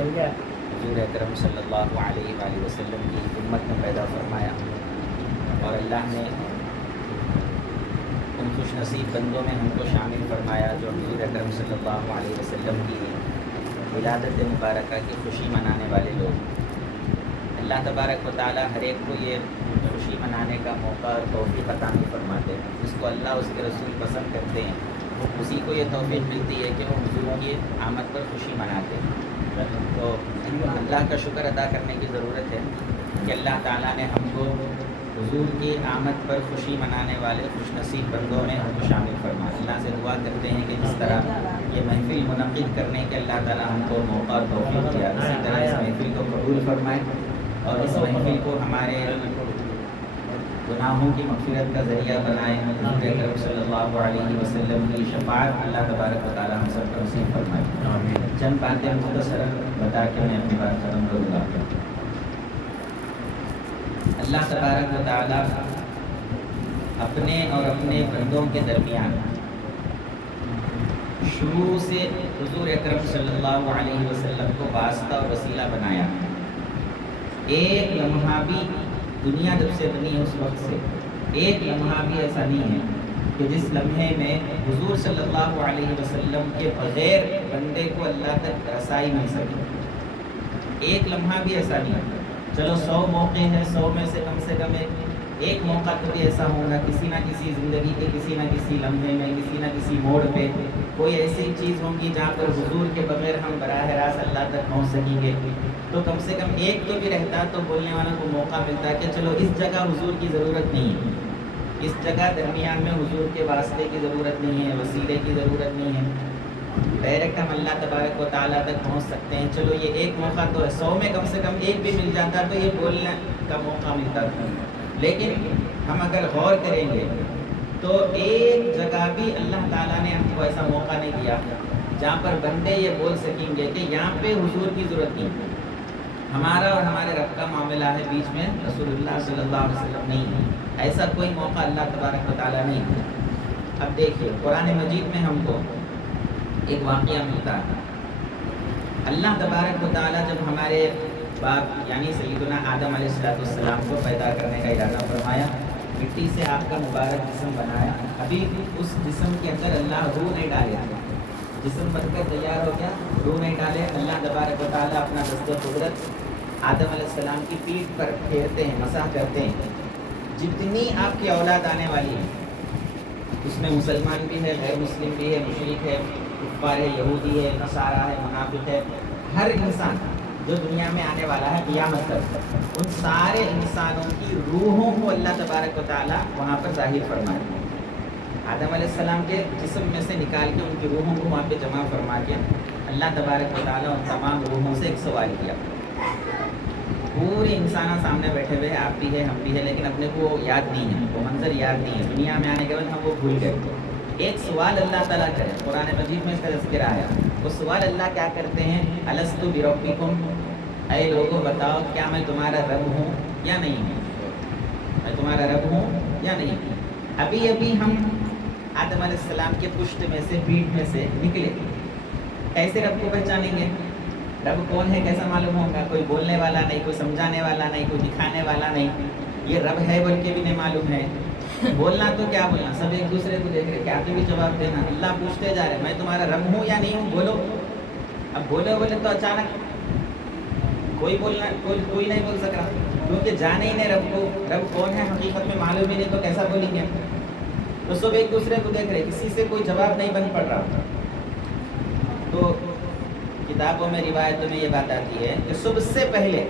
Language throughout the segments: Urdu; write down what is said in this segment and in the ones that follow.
حضور اکرم صلی اللہ علیہ وآلہ وسلم کی امت میں پیدا فرمایا، اور اللہ نے ان خوش نصیب بندوں میں ہم کو شامل فرمایا جو حضور اکرم صلی اللہ علیہ وسلم کی ولادت مبارکہ کی خوشی منانے والے لوگ۔ اللہ تبارک و تعالیٰ ہر ایک کو یہ خوشی منانے کا موقع اور توفیق عطا نہیں فرماتے۔ جس کو اللہ اس کے رسول پسند کرتے ہیں اسی کو یہ توفیق ملتی ہے کہ وہ حضور کی آمد پر خوشی مناتے ہیں۔ تو اللہ کا شکر ادا کرنے کی ضرورت ہے کہ اللہ تعالیٰ نے ہم کو حضور کی آمد پر خوشی منانے والے خوش نصیب بندوں میں ہم کو شامل فرمایا۔ اللہ سے دعا کرتے ہیں کہ جس طرح یہ محفل منعقد کرنے کے اللہ تعالیٰ ہم کو موقع اور توفیق دیا، اسی طرح اس محفل کو قبول فرمائے اور اس محفل کو ہمارے گناہوں کی مغفرت کا ذریعہ بنائے۔ حضور اکرم صلی اللہ علیہ وسلم کی شفاعت اللہ تبارک و تعالیٰ ہم سب کو نصیب فرمائے۔ چند باتیں مختصر بتا کے میں اپنی بات ختم کروں گا۔ اللہ تبارک و تعالیٰ اپنے اور اپنے بندوں کے درمیان شروع سے حضور اکرم صلی اللہ علیہ وسلم کو واسطہ اور وسیلہ بنایا۔ ایک لمحہ بھی دنیا جب سے بنی ہے اس وقت سے ایک لمحہ بھی ایسا نہیں ہے کہ جس لمحے میں حضور صلی اللہ علیہ وسلم کے بغیر بندے کو اللہ تک رسائی مل سکے۔ ایک لمحہ بھی ایسا نہیں ہے۔ چلو 100 موقع ہیں، 100 میں سے کم ایک موقع تو بھی ایسا ہوگا کسی نہ کسی زندگی کے کسی نہ کسی لمحے میں کسی نہ کسی موڑ پہ کوئی ایسی چیز ہوگی جہاں پر حضور کے بغیر ہم براہ راست اللہ تک پہنچ سکیں گے۔ تو کم سے کم ایک تو بھی رہتا تو بولنے والوں کو موقع ملتا کہ چلو اس جگہ حضور کی ضرورت نہیں ہے، اس جگہ درمیان میں حضور کے واسطے کی ضرورت نہیں ہے، وسیلے کی ضرورت نہیں ہے، ڈائریکٹ ہم اللہ تبارک و تعالیٰ تک پہنچ سکتے ہیں۔ چلو یہ ایک موقع تو ہے، 100 میں کم سے کم ایک بھی مل جاتا تو یہ بولنے کا موقع ملتا تھا۔ لیکن ہم اگر غور کریں گے تو ایک جگہ بھی اللہ تعالیٰ نے ہم کو ایسا موقع نہیں دیا جہاں پر بندے یہ بول سکیں گے کہ یہاں پہ حضور کی ضرورت نہیں، ہمارا اور ہمارے رب کا معاملہ ہے، بیچ میں رسول اللہ صلی اللہ علیہ وسلم نہیں ہے۔ ایسا کوئی موقع اللہ تبارک و تعالیٰ نہیں ہے۔ اب دیکھیے قرآن مجید میں ہم کو ایک واقعہ ملتا ہے۔ اللہ تبارک و تعالیٰ جب ہمارے باپ یعنی سیدنا آدم علیہ السلام کو پیدا کرنے کا ارادہ فرمایا، مٹی سے آپ کا مبارک جسم بنایا، ابھی اس جسم کے اندر اللہ روح نہیں ڈالے، جسم بن کر تیار ہو گیا، روح نہیں ڈالے، اللہ تبارک و تعالیٰ اپنا دست قدرت آدم علیہ السلام کی پیٹھ پر پھیرتے ہیں، مسح کرتے ہیں۔ جتنی آپ کی اولاد آنے والی ہے اس میں مسلمان بھی ہے، غیر مسلم بھی ہے، مشرک ہے، کفار ہے، یہودی ہے، نصارہ ہے، منافق ہے، ہر انسان جو دنیا میں آنے والا ہے قیامت تک، ان سارے انسانوں کی روحوں کو اللہ تبارک و تعالیٰ وہاں پر ظاہر فرمائے۔ آدم علیہ السلام کے جسم میں سے نکال کے ان کی روحوں کو وہاں پہ جمع فرما کے اللہ تبارک و تعالیٰ ان تمام روحوں سے ایک سوال کیا۔ پورے انسانوں سامنے بیٹھے ہوئے آپ بھی ہے، ہم بھی ہے، لیکن اپنے کو یاد نہیں ہے، وہ منظر یاد نہیں ہے، دنیا میں آنے کے بعد ہم وہ بھول گئے۔ ایک سوال اللہ تعالیٰ کرے، قرآن مجید میں اس کا تذکرہ آیا، وہ سوال اللہ کیا کرتے ہیں، الستُ بربکم، اے لوگوں بتاؤ کیا میں تمہارا رب ہوں یا نہیں ہوں، میں تمہارا رب ہوں یا نہیں ہوں۔ ابھی ابھی ہم آدم علیہ السلام کے پشت میں سے پیٹھ میں سے نکلے، کیسے رب کو پہچانیں گے؟ رب کون ہے کیسا معلوم ہوگا؟ کوئی بولنے والا نہیں، کوئی سمجھانے والا نہیں، کوئی دکھانے والا نہیں، یہ رب ہے بول کے بھی نہیں معلوم ہے۔ بولنا تو کیا بولنا، سب ایک دوسرے کو دیکھ رہے، کیا تو بھی جواب دینا۔ اللہ پوچھتے جا رہے میں تمہارا رب ہوں یا نہیں ہوں، بولو۔ اب بولے تو اچانک کوئی نہیں بول سک رہا، کیونکہ جانے ہی نہیں رب کو، رب کون ہے حقیقت میں معلوم ہی نہیں، تو کیسا بولیں گے؟ تو سب ایک دوسرے کو دیکھ رہے، کسی سے کوئی جواب نہیں بن پڑ رہا۔ تو کتابوں میں روایتوں میں یہ بات آتی ہے کہ سب سے پہلے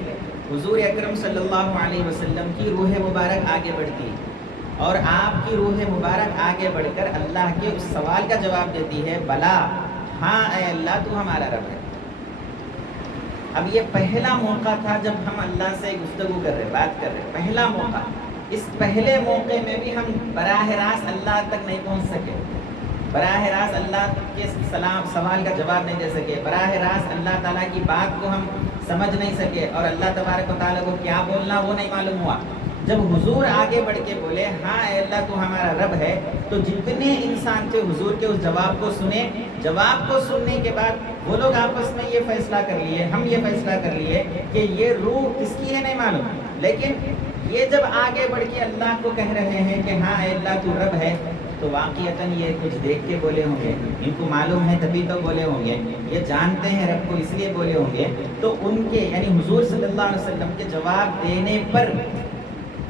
حضور اکرم صلی اللہ علیہ وسلم کی روح مبارک آگے بڑھتی ہے اور آپ کی روح مبارک آگے بڑھ کر اللہ کے اس سوال کا جواب دیتی ہے، بلا، ہاں اے اللہ تو ہمارا رب ہے۔ اب یہ پہلا موقع تھا جب ہم اللہ سے گفتگو کر رہے، بات کر رہے، پہلا موقع۔ اس پہلے موقع میں بھی ہم براہ راست اللہ تک نہیں پہنچ سکے، براہ راست اللہ کے سوال کا جواب نہیں دے سکے، براہ راست اللہ تعالیٰ کی بات کو ہم سمجھ نہیں سکے، اور اللہ تبارک و تعالیٰ کو کیا بولنا وہ نہیں معلوم ہوا۔ جب حضور آگے بڑھ کے بولے ہاں اے اللہ تو ہمارا رب ہے، تو جتنے انسان تھے حضور کے اس جواب کو سنے. جواب کو سننے کے بعد وہ لوگ آپس میں یہ فیصلہ کر لیے، ہم یہ فیصلہ کر لیے کہ یہ روح کس کی ہے نہیں معلوم، لیکن یہ جب آگے بڑھ کے اللہ کو کہہ رہے ہیں کہ ہاں اے اللہ تو رب ہے، تو واقعتاً یہ کچھ دیکھ کے بولے ہوں گے، ان کو معلوم ہے تبھی تو بولے ہوں گے، یہ جانتے ہیں رب کو اس لیے بولے ہوں گے. تو ان کے یعنی حضور صلی اللہ علیہ وسلم کے جواب دینے پر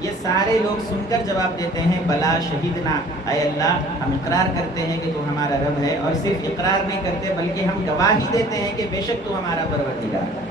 یہ سارے لوگ سن کر جواب دیتے ہیں بلا شہیدنا، اے اللہ ہم اقرار کرتے ہیں کہ تو ہمارا رب ہے، اور صرف اقرار نہیں کرتے بلکہ ہم گواہی دیتے ہیں کہ بے شک تو ہمارا پروردگار ہے.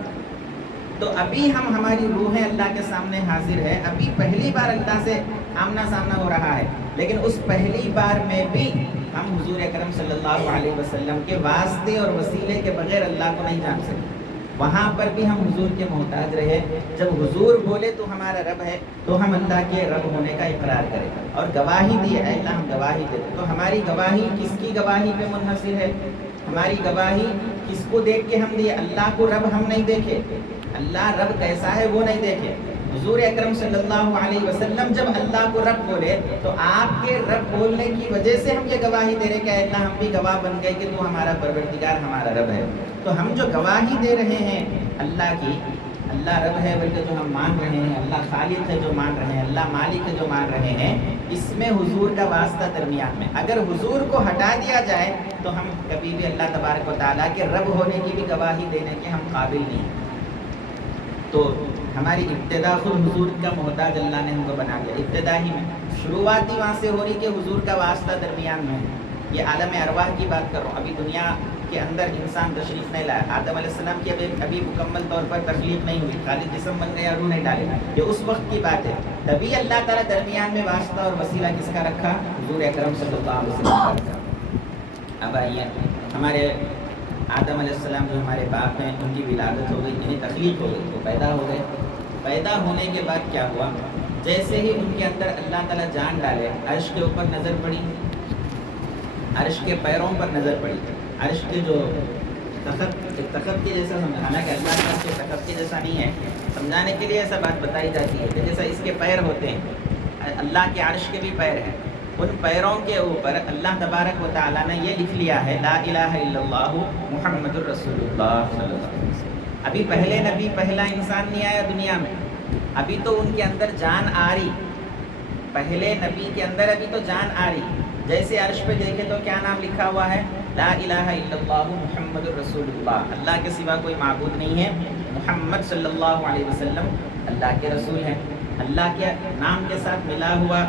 تو ابھی ہماری روحیں اللہ کے سامنے حاضر ہے، ابھی پہلی بار اللہ سے آمنا سامنا ہو رہا ہے، لیکن اس پہلی بار میں بھی ہم حضور اکرم صلی اللہ علیہ وسلم کے واسطے اور وسیلے کے بغیر اللہ کو نہیں جان سکتے. وہاں پر بھی ہم حضور کے محتاج رہے. جب حضور بولے تو ہمارا رب ہے، تو ہم اللہ کے رب ہونے کا اقرار کریں اور گواہی دیے، اے اللہ ہم گواہی دیتے. تو ہماری گواہی کس کی گواہی پہ منحصر ہے؟ ہماری گواہی کس کو دیکھ کے ہم دیے؟ اللہ کو رب ہم نہیں دیکھے، اللہ رب کیسا ہے وہ نہیں دیکھے. حضور اکرم صلی اللہ علیہ وسلم جب اللہ کو رب بولے تو آپ کے رب بولنے کی وجہ سے ہم یہ گواہی دے رہے کہ اے اللہ ہم بھی گواہ بن گئے کہ تو ہمارا پروردگار ہمارا رب ہے. تو ہم جو گواہی دے رہے ہیں اللہ کی، اللہ رب ہے بلکہ جو ہم مان رہے ہیں، اللہ خالق ہے جو مان رہے ہیں، اللہ مالک ہے جو مان رہے ہیں، اس میں حضور کا واسطہ درمیان میں. اگر حضور کو ہٹا دیا جائے تو ہم کبھی بھی اللہ تبارک و تعالیٰ کے رب ہونے کی بھی گواہی دینے کے ہم قابل نہیں ہیں. تو ہماری ابتدا خود حضور کا محتاج اللہ نے ہم کو بنا دیا. ابتدا ہی میں شروعاتی وہاں سے ہو رہی کہ حضور کا واسطہ درمیان میں. یہ عالم ارواح کی بات کر رہا ہوں، ابھی دنیا کے اندر انسان تشریف نہیں لایا. آدم علیہ السلام کی ابھی مکمل طور پر تخلیق نہیں ہوئی، خالی جسم بن گیا، روح نہیں ڈالے. یہ اس وقت کی بات ہے. تبھی اللہ تعالیٰ درمیان میں واسطہ اور وسیلہ کس کا رکھا؟ حضور اکرم صلی اللہ علیہ وسلم کا رکھا. اب آئیے، ہمارے آدم علیہ السلام جو ہمارے باپ ہیں ان کی ولادت ہو گئی، یعنی تخلیق ہو گئی، وہ پیدا ہو گئے. پیدا ہونے کے بعد کیا ہوا؟ جیسے ہی ان کے اندر اللہ تعالیٰ جان ڈالے، عرش کے اوپر نظر پڑی، عرش کے پیروں پر نظر پڑی. عرش کے جو تخت کے جیسا سمجھانا کہ اللہ کا کے تخت کے جیسا نہیں ہے، سمجھانے کے لیے ایسا بات بتائی جاتی ہے کہ جیسا اس کے پیر ہوتے ہیں، اللہ کے عرش کے بھی پیر ہیں. ان پیروں کے اوپر اللہ تبارک و تعالیٰ نے یہ لکھ لیا ہے لا الہ الا اللہ محمد الرسول اللہ صلی اللہ علیہ وسلم. ابھی پہلے نبی پہلا انسان نہیں آیا دنیا میں، ابھی تو ان کے اندر جان آ رہی. پہلے نبی کے اندر ابھی تو جان آ رہی. جیسے عرش پہ دیکھے تو کیا نام لکھا ہوا ہے؟ لا الہ الا اللہ محمد الرسول اللہ. اللہ کے سوا کوئی معبود نہیں ہے، محمد صلی اللہ علیہ وسلم اللہ کے رسول ہیں. اللہ کے نام کے ساتھ ملا ہوا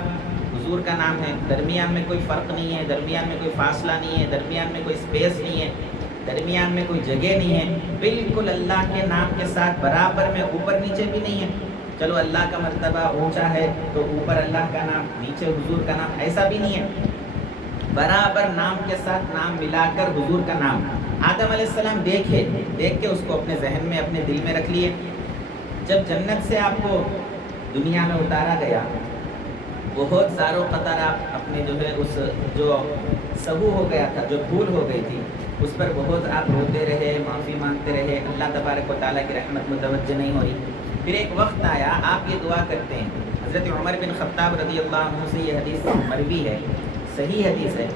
حضور کا نام ہے. درمیان میں کوئی فرق نہیں ہے، درمیان میں کوئی فاصلہ نہیں ہے، درمیان میں کوئی اسپیس نہیں ہے، درمیان میں کوئی جگہ نہیں ہے. بالکل اللہ کے نام کے ساتھ برابر میں، اوپر نیچے بھی نہیں ہے. چلو اللہ کا مرتبہ اونچا ہے تو اوپر اللہ کا نام، نیچے حضور کا نام، ایسا بھی نہیں ہے. برابر نام کے ساتھ نام ملا کر حضور کا نام. آدم علیہ السلام دیکھ کے اس کو اپنے ذہن میں اپنے دل میں رکھ لیے. جب جنت سے آپ کو دنیا میں اتارا گیا، بہت زاروں قطر آپ اپنے جو ہے اس جو سہو ہو گیا تھا، جو بھول ہو گئی تھی، اس پر بہت آپ روتے رہے، معافی مانگتے رہے. اللہ تبارک و تعالیٰ کی رحمت متوجہ نہیں ہو رہی. پھر ایک وقت آیا، آپ یہ دعا کرتے ہیں. حضرت عمر بن خطاب رضی اللہ عنہ سے یہ حدیث مروی ہے، صحیح حدیث ہے.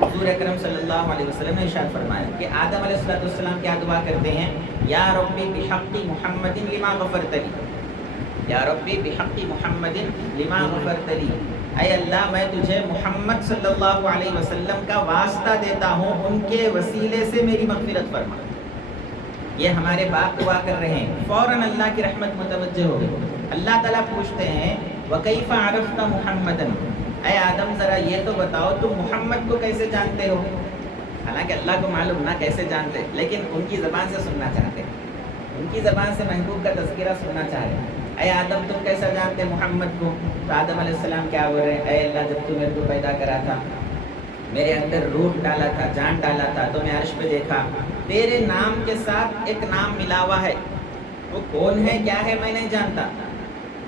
حضور اکرم صلی اللہ علیہ وسلم نے ارشاد فرمایا کہ آدم علیہ السلام کیا دعا کرتے ہیں؟ یا ربی بحق محمد لما غفرت لی، یا ربی بحق محمد لما غفرت لی. اے اللہ میں تجھے محمد صلی اللہ علیہ وسلم کا واسطہ دیتا ہوں، ان کے وسیلے سے میری مغفرت فرما. یہ ہمارے باپ دعا کر رہے ہیں. فوراً اللہ کی رحمت متوجہ ہو گئی. اللہ تعالیٰ پوچھتے ہیں وَكَيْفَ عَرَفْتَ مُحَمَّدًا، اے آدم ذرا یہ تو بتاؤ تم محمد کو کیسے جانتے ہو؟ حالانکہ اللہ کو معلوم نہ کیسے جانتے، لیکن ان کی زبان سے سننا چاہتے ہیں، ان کی زبان سے محبوب کا تذکرہ سننا چاہ رہے ہیں. اے آدم تم کیسا جانتے محمد کو؟ تو آدم علیہ السلام کیا بول رہے ہیں؟ اے اللہ جب تو میرے کو پیدا کرا تھا، میرے اندر روح ڈالا تھا، جان ڈالا تھا، تو میں عرش پہ دیکھا تیرے نام کے ساتھ ایک نام ملا ہوا ہے. وہ کون ہے کیا ہے میں نہیں جانتا،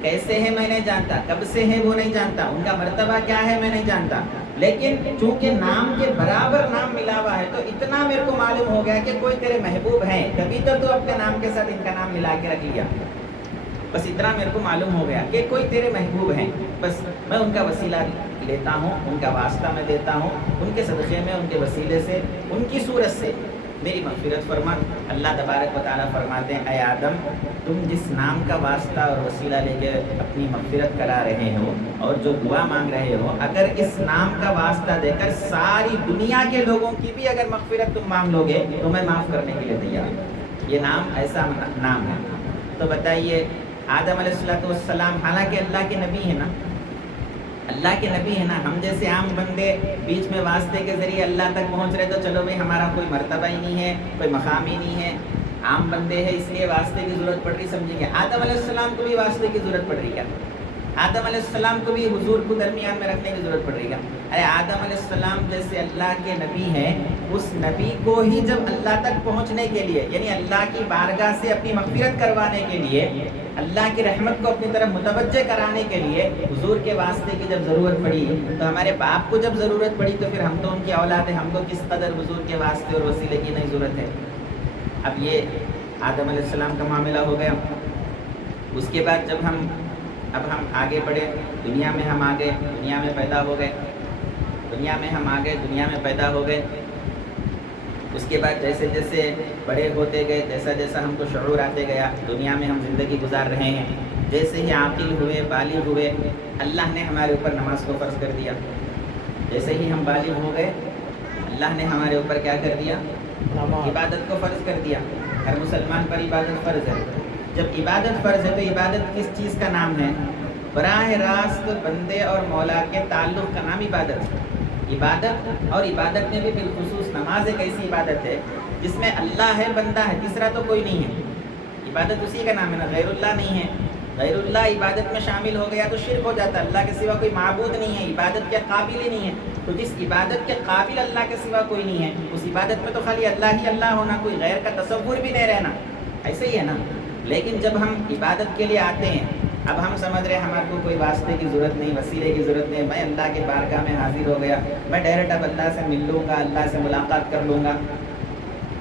کیسے ہے میں نہیں جانتا، کب سے ہے وہ نہیں جانتا، ان کا مرتبہ کیا ہے میں نہیں جانتا، لیکن چونکہ نام کے برابر نام ملا ہوا ہے تو اتنا میرے کو معلوم ہو گیا کہ کوئی تیرے محبوب ہیں، تبھی تو اپنے نام کے ساتھ ان کا نام ملا کے رکھ لیا. بس اتنا میرے کو معلوم ہو گیا کہ کوئی تیرے محبوب ہیں، بس میں ان کا وسیلہ لیتا ہوں، ان کا واسطہ میں دیتا ہوں، ان کے صدقے میں، ان کے وسیلے سے، ان کی صورت سے میری مغفرت فرما۔ اللہ تبارک و تعالیٰ فرماتے ہیں اے آدم، تم جس نام کا واسطہ اور وسیلہ لے کے اپنی مغفرت کرا رہے ہو اور جو دعا مانگ رہے ہو، اگر اس نام کا واسطہ دے کر ساری دنیا کے لوگوں کی بھی اگر مغفرت تم مانگ لو گے تو میں معاف کرنے کے لیے تیار ہوں۔ یہ نام ایسا نام ہے۔ تو بتائیے آدم علیہ السلام حالانکہ اللہ کے نبی ہیں نا، اللہ کے نبی ہے نا، ہم جیسے عام بندے بیچ میں واسطے کے ذریعے اللہ تک پہنچ رہے تو چلو بھائی ہمارا کوئی مرتبہ ہی نہیں ہے، کوئی مقام ہی نہیں ہے، عام بندے ہیں اس لیے واسطے کی ضرورت پڑ رہی، سمجھیں گے آدم علیہ السلام کو بھی واسطے کی ضرورت پڑ رہی کیا؟ آدم علیہ السلام کو بھی حضور کو درمیان میں رکھنے کی ضرورت پڑ رہی ہے۔ ارے آدم علیہ السلام جیسے اللہ کے نبی ہیں، اس نبی کو ہی جب اللہ تک پہنچنے کے لیے، یعنی اللہ کی بارگاہ سے اپنی مغفرت کروانے کے لیے، اللہ کی رحمت کو اپنی طرف متوجہ کرانے کے لیے حضور کے واسطے کی جب ضرورت پڑی، تو ہمارے باپ کو جب ضرورت پڑی تو پھر ہم تو ان کی اولاد ہیں، ہم کو کس قدر حضور کے واسطے اور وسیلے کی نہیں ضرورت ہے۔ اب یہ آدم علیہ السلام کا معاملہ ہو گیا۔ اس کے بعد جب ہم آگے بڑھے، دنیا میں ہم آ گئے، دنیا میں پیدا ہو گئے، دنیا میں ہم آ گئے، دنیا میں پیدا ہو گئے۔ اس کے بعد جیسے جیسے بڑے ہوتے گئے، جیسا جیسا ہم کو شعور آتے گیا، دنیا میں ہم زندگی گزار رہے ہیں، جیسے ہی عاقل ہوئے، بالغ ہوئے، اللہ نے ہمارے اوپر نماز کو فرض کر دیا۔ جیسے ہی ہم بالغ ہو گئے، اللہ نے ہمارے اوپر کیا کر دیا؟ عبادت کو فرض کر دیا۔ ہر مسلمان پر عبادت فرض ہے۔ جب عبادت فرض ہے تو عبادت کس چیز کا نام ہے؟ براہ راست بندے اور مولا کے تعلق کا نام عبادت ہے۔ عبادت، اور عبادت میں بھی بالخصوص نماز ایک ایسی عبادت ہے جس میں اللہ ہے، بندہ ہے، تیسرا تو کوئی نہیں ہے۔ عبادت اسی کا نام ہے نا، غیر اللہ نہیں ہے۔ غیر اللہ عبادت میں شامل ہو گیا تو شرک ہو جاتا ہے، اللہ کے سوا کوئی معبود نہیں ہے، عبادت کے قابل ہی نہیں ہے۔ تو جس عبادت کے قابل اللہ کے سوا کوئی نہیں ہے، اس عبادت میں تو خالی اللہ ہی اللہ ہونا، کوئی غیر کا تصور بھی نہیں رہنا، ایسے ہی ہے نا۔ لیکن جب ہم عبادت کے لیے آتے ہیں، اب ہم سمجھ رہے ہیں ہمارے کو کوئی واسطے کی ضرورت نہیں، وسیلے کی ضرورت نہیں، میں اللہ کے بارگاہ میں حاضر ہو گیا، میں ڈائریکٹ اب اللہ سے مل لوں گا، اللہ سے ملاقات کر لوں گا۔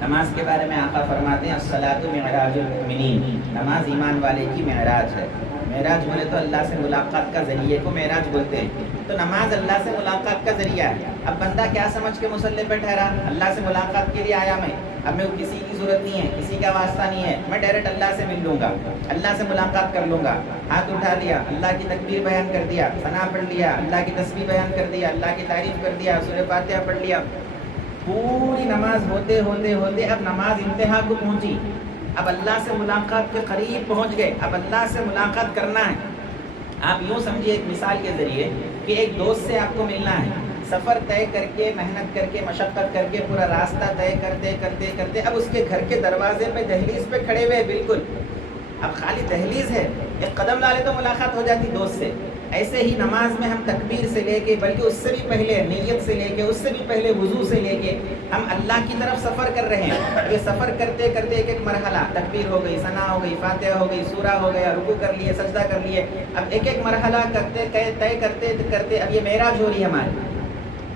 نماز کے بارے میں آقا فرماتے ہیں الصلاۃ معراج المؤمنین، نماز ایمان والے کی معراج ہے۔ معراج بولے تو اللہ سے ملاقات کا ذریعے کو معراج بولتے ہیں، تو نماز اللہ سے ملاقات کا ذریعہ ہے۔ اب بندہ کیا سمجھ کے مصلی پہ ٹھہرا؟ اللہ سے ملاقات کے لیے آیا میں، اب میں کسی کی ضرورت نہیں ہے، کسی کا واسطہ نہیں ہے، میں ڈائریکٹ اللہ سے مل لوں گا، اللہ سے ملاقات کر لوں گا۔ ہاتھ اٹھا لیا، اللہ کی تکبیر بیان کر دیا، ثنا پڑھ لیا، اللہ کی تسبیح بیان کر دیا، اللہ کی تعریف کر دیا، سورہ فاتحہ پڑھ لیا، پوری نماز ہوتے ہوتے ہوتے اب نماز انتہا کو پہنچی، اب اللہ سے ملاقات کے قریب پہنچ گئے، اب اللہ سے ملاقات کرنا ہے۔ آپ یوں سمجھیے ایک مثال کے ذریعے کہ ایک دوست سے آپ کو ملنا ہے، سفر طے کر کے، محنت کر کے، مشقت کر کے، پورا راستہ طے کرتے کرتے کرتے اب اس کے گھر کے دروازے پہ، دہلیز پہ کھڑے ہوئے، بالکل اب خالی دہلیز ہے، ایک قدم ڈالے تو ملاقات ہو جاتی دوست سے۔ ایسے ہی نماز میں ہم تکبیر سے لے کے، بلکہ اس سے بھی پہلے نیت سے لے کے، اس سے بھی پہلے وضو سے لے کے ہم اللہ کی طرف سفر کر رہے ہیں۔ یہ سفر کرتے کرتے ایک ایک مرحلہ، تکبیر ہو گئی، ثنا ہو گئی، فاتحہ ہو گئی، سورہ ہو گیا، رکوع کر لیے، سجدہ کر لیے، اب ایک ایک مرحلہ کرتے طے کرتے کرتے اب یہ معراج ہو رہی ہے ہماری،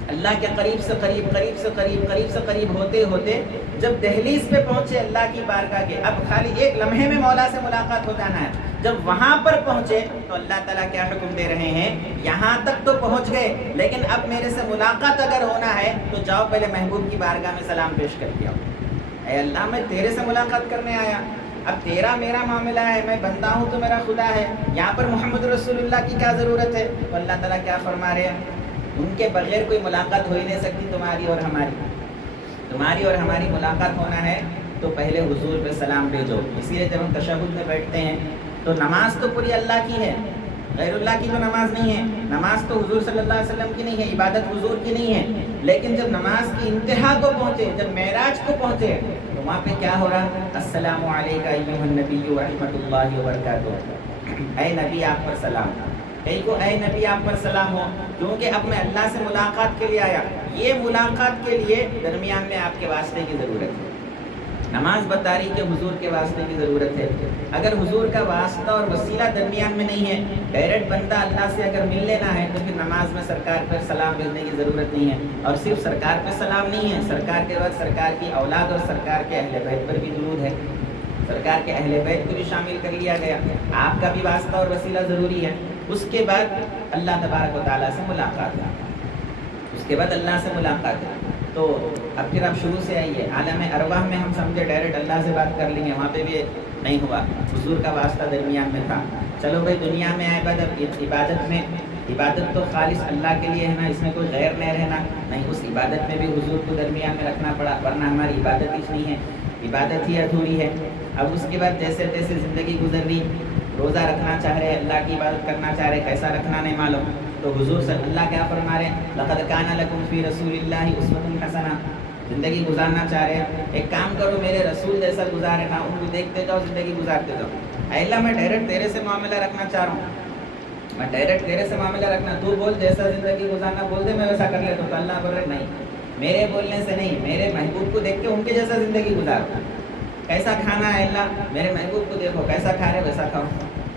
اللہ کے قریب سے قریب، قریب سے قریب، قریب سے قریب ہوتے ہوتے جب دہلیز پہ پہنچے اللہ کی بارگاہ کے، اب خالی ایک لمحے میں مولا سے ملاقات ہو جانا ہے۔ جب وہاں پر پہنچے تو اللہ تعالیٰ کیا حکم دے رہے ہیں؟ یہاں تک تو پہنچ گئے، لیکن اب میرے سے ملاقات اگر ہونا ہے تو جاؤ پہلے محبوب کی بارگاہ میں سلام پیش کر دیا۔ اے اللہ، میں تیرے سے ملاقات کرنے آیا، اب تیرا میرا معاملہ ہے، میں بندہ ہوں تو میرا خدا ہے، یہاں پر محمد رسول اللہ کی کیا ضرورت ہے؟ تو اللہ تعالیٰ کیا فرما رہے ہیں؟ ان کے بغیر کوئی ملاقات ہو ہی نہیں سکتی تمہاری اور ہماری ملاقات ہونا ہے تو پہلے حضور پہ سلام بھیجو۔ اسی لیے جب ہم تشہد میں بیٹھتے ہیں تو نماز تو پوری اللہ کی ہے، غیر اللہ کی تو نماز نہیں ہے، نماز تو حضور صلی اللہ علیہ وسلم کی نہیں ہے، عبادت حضور کی نہیں ہے، لیکن جب نماز کی انتہا کو پہنچے، جب معراج کو پہنچے تو وہاں پہ کیا ہو رہا؟ السلام علیکم ایھا النبی ورحمۃ اللہ وبرکاتہ، اے نبی آپ پر سلام، اے نبی آپ پر سلام ہو، کیونکہ اب میں اللہ سے ملاقات کے لیے آیا۔ یہ ملاقات کے لیے درمیان میں آپ کے واسطے کی ضرورت ہے۔ نماز بتا رہی کہ حضور کے واسطے کی ضرورت ہے۔ اگر حضور کا واسطہ اور وسیلہ درمیان میں نہیں ہے، ڈائریکٹ بندہ اللہ سے اگر مل لینا ہے تو پھر نماز میں سرکار پر سلام بھیجنے کی ضرورت نہیں ہے۔ اور صرف سرکار پہ سلام نہیں ہے، سرکار کے بعد سرکار کی اولاد اور سرکار کے اہل بیت پر بھی درود ہے۔ سرکار کے اہل بیت کو بھی شامل کر لیا گیا. آپ کا بھی واسطہ اور وسیلہ ضروری ہے. اس کے بعد اللہ تبارک و تعالیٰ سے ملاقات ہے. اس کے بعد اللہ سے ملاقات ہے. تو اب پھر آپ شروع سے آئیے. عالم ارواح میں ہم سمجھے ڈائریکٹ اللہ سے بات کر لیں گے, وہاں پہ بھی نہیں ہوا. حضور کا واسطہ درمیان میں تھا. چلو بھائی دنیا میں آئے بعد اب عبادت میں, عبادت تو خالص اللہ کے لیے ہے نا, اس میں کوئی غیر نہیں رہنا نہیں. اس عبادت میں بھی حضور کو درمیان میں رکھنا پڑا, ورنہ ہماری عبادت ہی نہیں ہے, عبادت ہی ادھوری ہے. اب اس کے بعد جیسے تیسے زندگی گزر رہی, روزہ رکھنا چاہ رہے, اللہ کی عبادت کرنا چاہ رہے, کیسا رکھنا نہیں معلوم. تو حضور صلی اللہ کیا فرما رہے ہیں, لقد کان لکم فی رسول اللہ اسوۃ حسنہ. زندگی گزارنا چاہ رہے ہیں, ایک کام کرو, میرے رسول جیسا گزارے نا, ان کو دیکھتے جاؤ, زندگی گزارتے جاؤ. اے اللہ میں ڈائریکٹ تیرے سے معاملہ رکھنا چاہ رہا ہوں, میں ڈائریکٹ تیرے سے معاملہ رکھنا, تو بول جیسا زندگی گزارنا بول دے, میں ویسا کر لیتا ہوں. تو اللہ بول رہے نہیں, میرے بولنے سے نہیں, میرے محبوب کو دیکھ کے ان کے جیسا زندگی گزارو. کیسا کھانا ہے اللہ, میرے محبوب کو دیکھو, کیسا کھا رہے ویسا کھاؤ.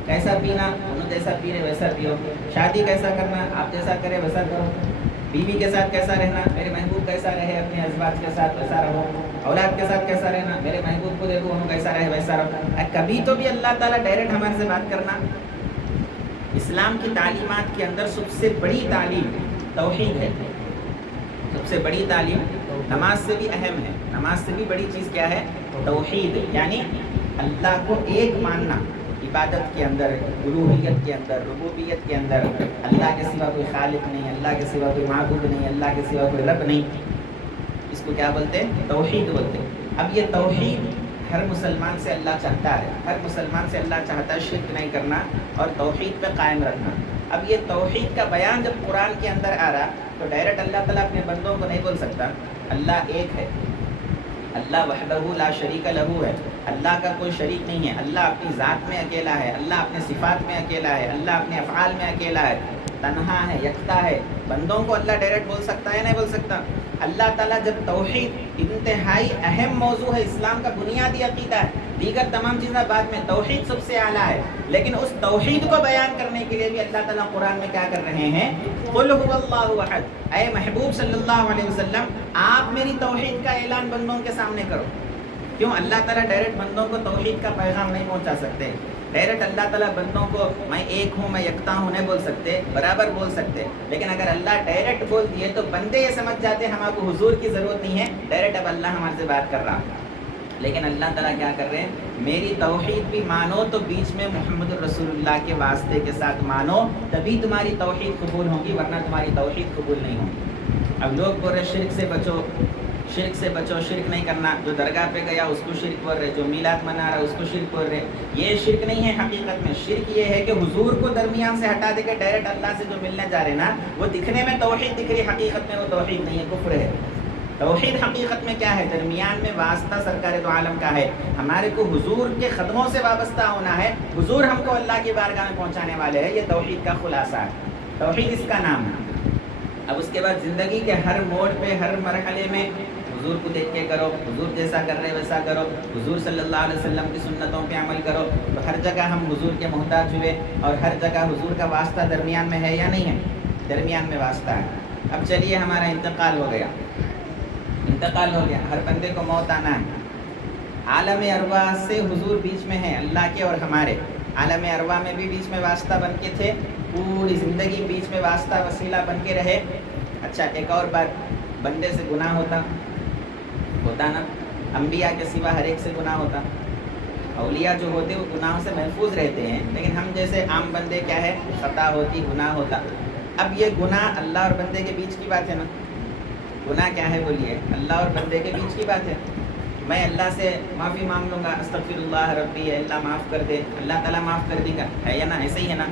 کیسا پینا, انہوں جیسا پی رہے ویسا پیو. شادی کیسا کرنا, آپ جیسا کرے ویسا کرو. بیوی کے ساتھ کیسا رہنا, میرے محبوب کیسا رہے اپنے ازواج کے ساتھ ویسا رہو. اولاد کے ساتھ کیسا رہنا, میرے محبوب کو دیکھو, انہوں کیسا رہے ویسا رہو. کبھی تو بھی اللہ تعالیٰ ڈائریکٹ ہمارے سے بات کرنا. اسلام کی تعلیمات کے اندر سب سے بڑی تعلیم توحید ہے. سب سے بڑی تعلیم نماز سے بھی اہم ہے. نماز سے بھی بڑی چیز کیا ہے, توحید, یعنی اللہ کو ایک ماننا. عبادت کے اندر, الوہیت کے اندر, ربوبیت کے اندر اللہ کے سوا کوئی خالق نہیں, اللہ کے سوا کوئی معبود نہیں, اللہ کے سوا کوئی رب نہیں. اس کو کیا بولتے ہیں, توحید بولتے ہیں. اب یہ توحید ہر مسلمان سے اللہ چاہتا ہے, ہر مسلمان سے اللہ چاہتا ہے شرک نہیں کرنا اور توحید پہ قائم رکھنا. اب یہ توحید کا بیان جب قرآن کے اندر آ رہا تو ڈائریکٹ اللہ تعالیٰ اپنے بندوں کو نہیں بول سکتا اللہ ایک ہے, اللہ وحدہ لا شریک لہ ہے, اللہ کا کوئی شریک نہیں ہے, اللہ اپنی ذات میں اکیلا ہے, اللہ اپنے صفات میں اکیلا ہے, اللہ اپنے افعال میں اکیلا ہے, تنہا ہے, یکتا ہے. بندوں کو اللہ ڈائریکٹ بول سکتا ہے, نہیں بول سکتا. اللہ تعالیٰ جب توحید انتہائی اہم موضوع ہے, اسلام کا بنیادی عقیدہ ہے, دیگر تمام چیزیں بعد میں, توحید سب سے اعلیٰ ہے, لیکن اس توحید کو بیان کرنے کے لیے بھی اللہ تعالیٰ قرآن میں کیا کر رہے ہیں, قل هو اللہ احد. اے محبوب صلی اللہ علیہ وسلم, آپ میری توحید کا اعلان بندوں کے سامنے کرو. کیوں, اللہ تعالیٰ ڈائریکٹ بندوں کو توحید کا پیغام نہیں پہنچا سکتے. ڈائریکٹ اللہ تعالیٰ بندوں کو میں ایک ہوں, میں یکتا ہوں نہیں بول سکتے, برابر بول سکتے. لیکن اگر اللہ ڈائریکٹ بول دیے تو بندے یہ سمجھ جاتے ہیں ہمارے کو حضور کی ضرورت نہیں ہے, ڈائریکٹ اب اللہ ہمارے سے بات کر رہا. لیکن اللہ تعالیٰ کیا کر رہے ہیں, میری توحید بھی مانو تو بیچ میں محمد الرسول اللہ کے واسطے کے ساتھ مانو, تبھی تمہاری توحید قبول ہوگی, ورنہ تمہاری توحید قبول نہیں ہوگی. اب لوگ بول رہے شرک سے بچو, شرک سے بچو, شرک نہیں کرنا. جو درگاہ پہ گیا اس کو شرک بول رہے, جو میلاد منا رہا ہے اس کو شرک بول رہے. یہ شرک نہیں ہے حقیقت میں. شرک یہ ہے کہ حضور کو درمیان سے ہٹا دے کے ڈائریکٹ اللہ سے جو ملنے جا رہے نا, وہ دکھنے میں توحید دکھ رہی, حقیقت میں وہ توحید نہیں ہے, کفر ہے. توحید حقیقت میں کیا ہے, درمیان میں واسطہ سرکار دو عالم کا ہے. ہمارے کو حضور کے قدموں سے وابستہ ہونا ہے, حضور ہم کو اللہ کی بارگاہ میں پہنچانے والے ہیں. یہ توحید کا خلاصہ ہے, توحید اس کا نام ہے. اب اس کے بعد زندگی کے ہر موڑ پہ, ہر مرحلے میں حضور کو دیکھ کے کرو, حضور جیسا کر رہے ویسا کرو, حضور صلی اللہ علیہ وسلم کی سنتوں پہ عمل کرو. تو ہر جگہ ہم حضور کے محتاج ہوئے, اور ہر جگہ حضور کا واسطہ درمیان میں ہے یا نہیں ہے, درمیان میں واسطہ ہے. اب چلیے ہمارا انتقال ہو گیا, انتقال ہو گیا, ہر بندے کو موت آنا ہے. عالم ارواح سے حضور بیچ میں ہے, اللہ کے اور ہمارے. عالم ارواح میں بھی بیچ میں واسطہ بن کے تھے, پوری زندگی بیچ میں واسطہ وسیلہ بن کے رہے. اچھا ایک اور بات, بندے سے گناہ ہوتا نا, انبیاء کے سوا ہر ایک سے گناہ ہوتا. اولیاء جو ہوتے وہ گناہوں سے محفوظ رہتے ہیں, لیکن ہم جیسے عام بندے کیا ہے, خطا ہوتی, گناہ ہوتا. اب یہ گناہ اللہ اور بندے کے بیچ کی بات ہے نا. گناہ کیا ہے بولیے, اللہ اور بندے کے بیچ کی بات ہے. میں اللہ سے معافی مانگ لوں گا, استغفر اللہ ربی, اللہ معاف کر دے, اللہ تعالیٰ معاف کر دے گا, ہے یا نا, ایسے ہی ہے نا.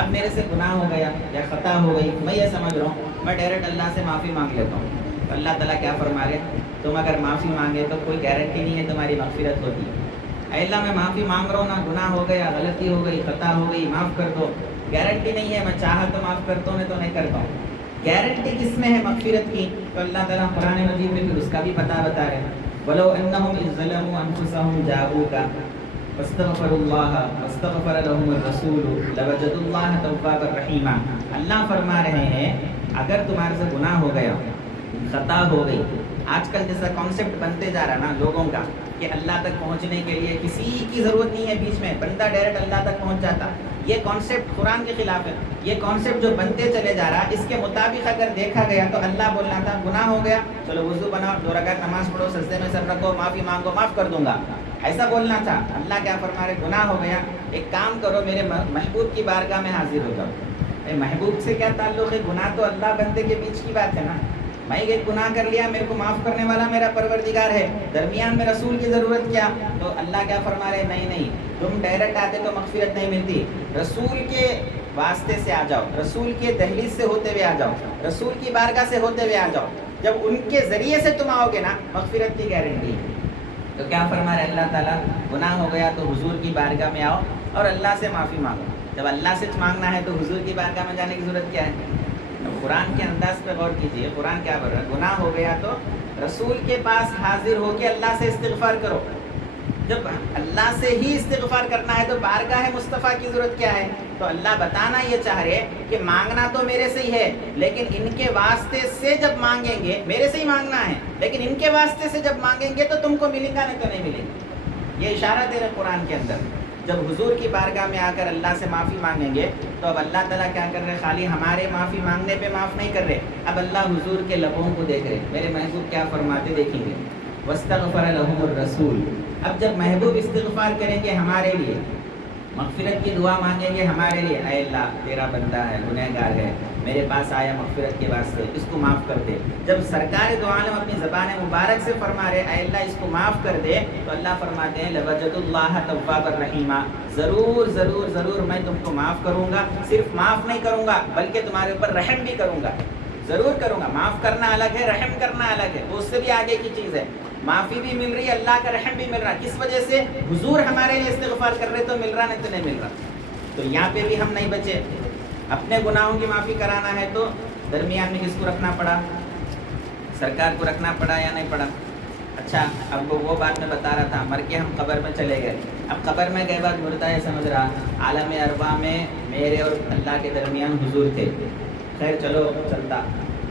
اب میرے سے گناہ ہو گیا یا خطا ہو گئی, میں یہ سمجھ رہا ہوں میں ڈائریکٹ اللہ سے معافی مانگ لیتا ہوں. تو اللہ تعالیٰ کیا فرما رہے, تم اگر معافی مانگے تو کوئی گارنٹی نہیں ہے تمہاری مغفرت ہوتی. اے اللہ میں معافی مانگ رہا ہوں نا, گناہ ہو گیا, غلطی ہو گئی, خطا ہو گئی, معاف کر دو. گارنٹی نہیں ہے, میں چاہا تو معاف کرتا ہوں, نہیں تو نہیں کرتا ہوں. گارنٹی کس میں ہے مغفرت کی, تو اللہ تعالیٰ قرآن مجید میں پھر اس کا بھی پتہ بتا رہے ہیں. وَلَوْ أَنَّهُمْ إِذْ ظَلَمُوا أَنفُسَهُمْ جَاءُوكَ فَاسْتَغْفَرُوا اللَّهَ وَاسْتَغْفَرَ لَهُمُ الرَّسُولُ لَوَجَدُوا اللَّهَ تَوَّابًا رَحِيمًا. اللہ فرما رہے ہیں اگر تمہارے سے گناہ ہو گیا, خطا ہو گئی. آج کل جیسا کانسیپٹ بنتے جا رہا نا لوگوں کا کہ اللہ تک پہنچنے کے لیے کسی کی ضرورت نہیں ہے بیچ میں، بندہ ڈائریکٹ اللہ تک پہنچ جاتا. یہ کانسیپٹ قرآن کے خلاف ہے. یہ کانسیپٹ جو بنتے چلے جا رہا، اس کے مطابق اگر دیکھا گیا تو اللہ بولنا تھا گناہ ہو گیا، چلو وضو بناؤ، 2 رکعت نماز پڑھو، سجدے میں سر رکھو، معافی مانگو، معاف کر دوں گا، ایسا بولنا تھا. اللہ کیا فرما رہے؟ گناہ ہو گیا، ایک کام کرو، میرے محبوب کی بارگاہ میں حاضر ہو جاؤ. محبوب سے کیا تعلق ہے؟ گناہ تو اللہ بندے کے بیچ کی بات ہے نا. میں ایک گناہ کر لیا، میرے کو معاف کرنے والا میرا پروردگار ہے، درمیان میں رسول کی ضرورت کیا؟ تو اللہ کیا فرما رہے؟ نہیں، تم ڈائریکٹ آتے تو مغفرت نہیں ملتی، رسول کے واسطے سے آ جاؤ، رسول کے دہلیز سے ہوتے ہوئے آ جاؤ، رسول کی بارگاہ سے ہوتے ہوئے آ جاؤ. جب ان کے ذریعے سے تم آؤ گے نا، مغفرت کی گارنٹی ہے. تو کیا فرما رہے اللہ تعالیٰ؟ گناہ ہو گیا تو حضور کی بارگاہ میں آؤ اور اللہ سے معافی مانگو. جب اللہ سے مانگنا ہے تو حضور کی بارگاہ میں جانے کی ضرورت کیا ہے؟ قرآن کے انداز پہ غور کیجئے. قرآن کیا بول رہا ہے؟ گناہ ہو گیا تو رسول کے پاس حاضر ہو کے اللہ سے استغفار کرو. جب اللہ سے ہی استغفار کرنا ہے تو بارگاہ مصطفیٰ کی ضرورت کیا ہے؟ تو اللہ بتانا یہ چاہ رہے کہ مانگنا تو میرے سے ہی ہے، لیکن ان کے واسطے سے جب مانگیں گے، میرے سے ہی مانگنا ہے، لیکن ان کے واسطے سے جب مانگیں گے تو تم کو ملے گا، نہیں تو نہیں ملے گا. یہ اشارہ دے رہے قرآن کے اندر. جب حضور کی بارگاہ میں آ کر اللہ سے معافی مانگیں گے تو اب اللہ تعالیٰ کیا کر رہے؟ خالی ہمارے معافی مانگنے پہ معاف نہیں کر رہے، اب اللہ حضور کے لبوں کو دیکھ رہے. میرے محبوب کیا فرماتے دیکھیں گے، وَاسْتَغْفَرَ لَهُمُ الرَّسُولُ. اب جب محبوب استغفار کریں گے ہمارے لیے، مغفرت کی دعا مانگیں گے ہمارے لیے، اے اللہ تیرا بندہ ہے، گنہگار ہے، میرے پاس آیا مغفرت کے واسطے، اس کو معاف کر دے. جب سرکار دو عالم اپنی زبان مبارک سے فرما رہے اے اللہ اس کو معاف کر دے، تو اللہ فرماتے ہیں لَوَجَدُ اللَّهَ تَوَّابًا رَحِيمًا. ضرور میں تم کو معاف کروں گا. صرف معاف نہیں کروں گا بلکہ تمہارے اوپر رحم بھی کروں گا. ضرور کروں گا. معاف کرنا الگ ہے، رحم کرنا الگ ہے، وہ اس سے بھی آگے کی چیز ہے. معافی بھی مل رہی ہے، اللہ کا رحم بھی مل رہا ہے. کس وجہ سے؟ حضور ہمارے لیے استغفار کر رہے تو مل رہا، نہیں تو نہیں مل رہا. تو یہاں پہ بھی ہم نہیں بچے. اپنے گناہوں کی معافی کرانا ہے تو درمیان میں کس کو رکھنا پڑا؟ سرکار کو رکھنا پڑا یا نہیں پڑا؟ اچھا اب وہ بات میں بتا رہا تھا، مر کے ہم قبر میں چلے گئے. اب قبر میں گئے بعد مردہ ہے سمجھ رہا، عالم ارواح میں میرے اور اللہ کے درمیان حضور تھے. خیر چلو چلتا،